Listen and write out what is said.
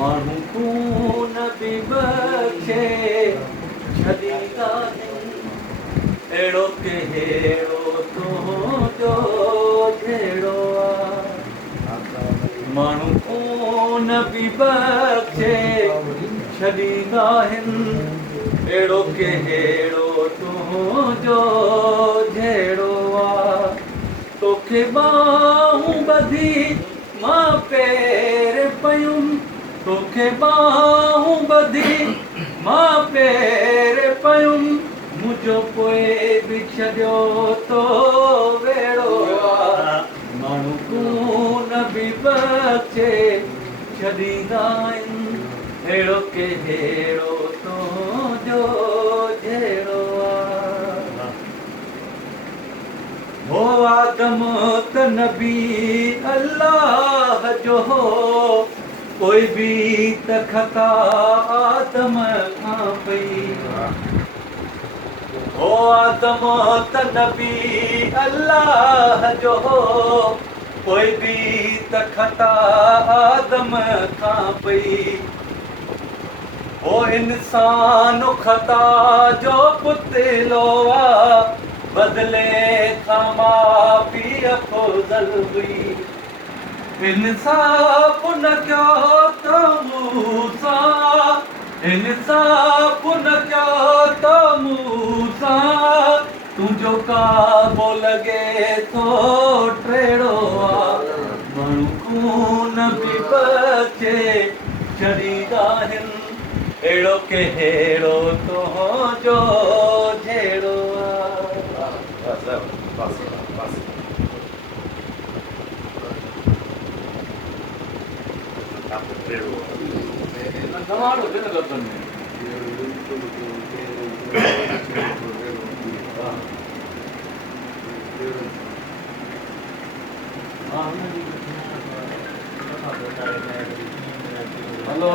माण्हू खून बि बख़्शे छॾींदा आहिनि, अहिड़ो कहिड़ो तुंहिंजो जहिड़ो आहे। माण्हू खून बि बख़्शे छॾींदा आहिनि, अहिड़ो कहिड़ो तुंहिंजो जहिड़ो आहे। तोखे ॿाहूं ॿधी मां पेर पयुमि, तोखे ॿाहूं ॿधी मां पेर पयुमि, मुंहिंजो पोइ बि छॾियो तो वेड़ो आहे। माण्हू खून बि बख़्शे छॾींदा आहिनि, अहिड़ो कहिड़ो तुंहिंजो जहिड़ो आहे। हो आदम त नबी अल्लाह जो हो, कोई बि त ख़ता आदम खां पई। हो आदम त नबी अल्लाह जो हो, कोई बि त ख़ता आदम खां पई। हो इंसान ख़ता जो पुतलो आहे, बदिले खां माउ पीउ अफ़ज़ल हुई। इंसाफ़ न कयो त मूंसां, इंसाफ़ न कयो त मूंसां, तुंहिंजो काबो लॻे थो टेड़ो आहे। माण्हू खून बि बख़्शे छॾींदा आहिनि, अहिड़ो कहिड़ो तुंहिंजो जहिड़ो हेलो।